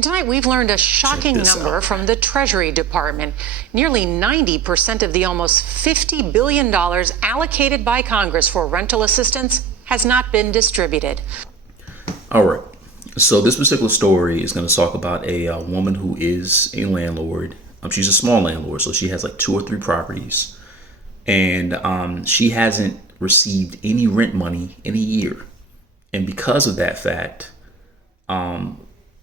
And tonight we've learned a shocking number from the Treasury Department. Nearly 90% of the almost $50 billion allocated by Congress for rental assistance has not been distributed. All right. So this particular story is going to talk about a woman who is a landlord. She's a small landlord, so she has like 2 or 3 properties. And she hasn't received any rent money in a year. And because of that fact,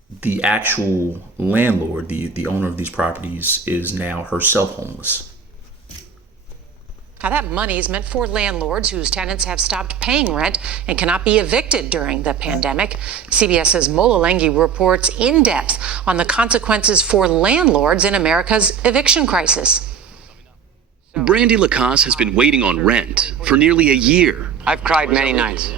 the actual landlord, the owner of these properties, is now herself homeless. Now, that money is meant for landlords whose tenants have stopped paying rent and cannot be evicted during the pandemic. CBS's Mola Lenghi reports in depth on the consequences for landlords in America's eviction crisis. Brandy Lacasse has been waiting on rent for nearly a year. I've cried many nights,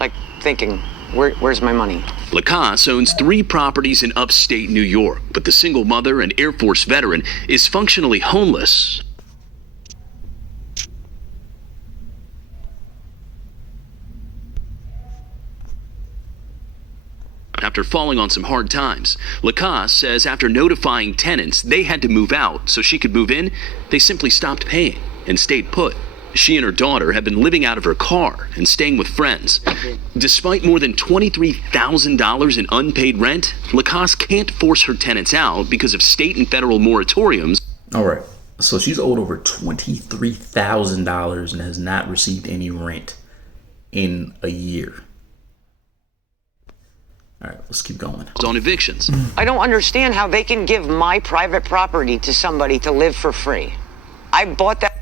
like thinking, where's my money? Lacasse owns 3 properties in upstate New York, but the single mother and Air Force veteran is functionally homeless. After falling on some hard times, Lacasse says after notifying tenants they had to move out so she could move in, they simply stopped paying and stayed put. She and her daughter have been living out of her car and staying with friends. Despite more than $23,000 in unpaid rent, Lacasse can't force her tenants out because of state and federal moratoriums. All right. So she's owed over $23,000 and has not received any rent in a year. All right, let's keep going. On evictions. I don't understand how they can give my private property to somebody to live for free. I bought that.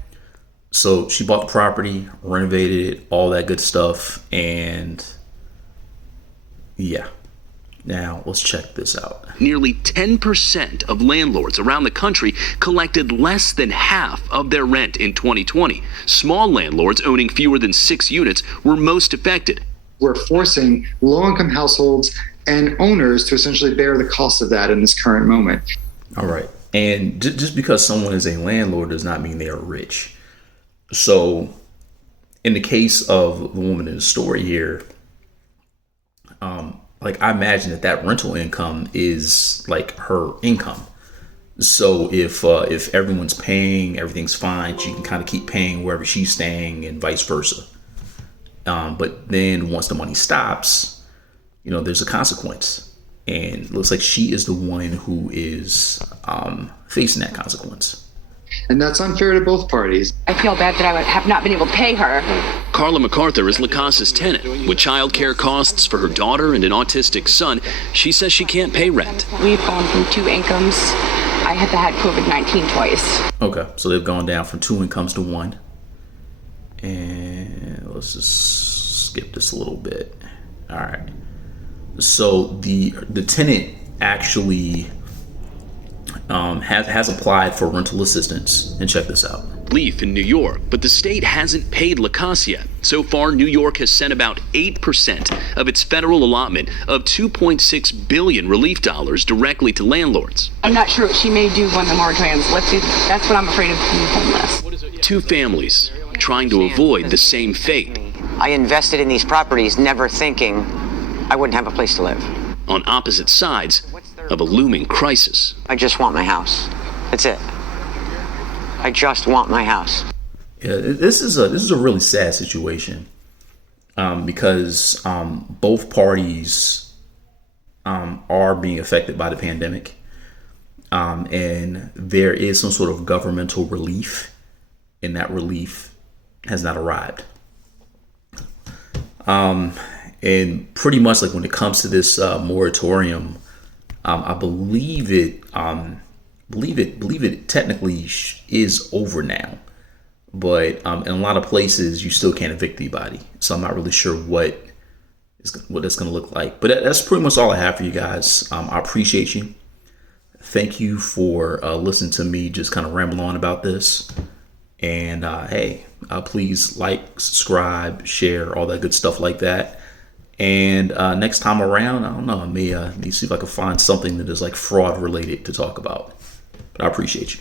So she bought the property, renovated it, all that good stuff, and yeah. Now, let's check this out. Nearly 10% of landlords around the country collected less than half of their rent in 2020. Small landlords owning fewer than 6 units were most affected. We're forcing low-income households and owners to essentially bear the cost of that in this current moment. All right. And just because someone is a landlord does not mean they are rich. So in the case of the woman in the story here, like I imagine that rental income is like her income. So if everyone's paying, everything's fine, she can kind of keep paying wherever she's staying and vice versa. But then once the money stops, there's a consequence. And it looks like she is the one who is facing that consequence. And that's unfair to both parties. I feel bad that I have not been able to pay her. Carla MacArthur is Lacasse's tenant. With childcare costs for her daughter and an autistic son, she says she can't pay rent. We've gone from 2 incomes. I have had COVID-19 twice. Okay, so they've gone down from 2 incomes to 1. And let's just skip this a little bit. All right. So the tenant actually has applied for rental assistance. And check this out. Relief in New York, but the state hasn't paid Lacasse yet. So far, New York has sent about 8% of its federal allotment of $2.6 billion relief dollars directly to landlords. I'm not sure what she may do when the moratorium's lifted. That's what I'm afraid of, being homeless. 2 families trying to avoid the same fate. I invested in these properties never thinking I wouldn't have a place to live. On opposite sides of a looming crisis. I just want my house. That's it. I just want my house. Yeah, this is a really sad situation because both parties are being affected by the pandemic, and there is some sort of governmental relief, and that relief has not arrived. And pretty much like when it comes to this moratorium, I believe it technically is over now, but in a lot of places you still can't evict anybody. So I'm not really sure what that's going to look like. But that's pretty much all I have for you guys. I appreciate you. Thank you for listening to me just kind of ramble on about this. And hey, please like, subscribe, share, all that good stuff like that. And next time around, I don't know, I may see if I can find something that is like fraud related to talk about. But I appreciate you.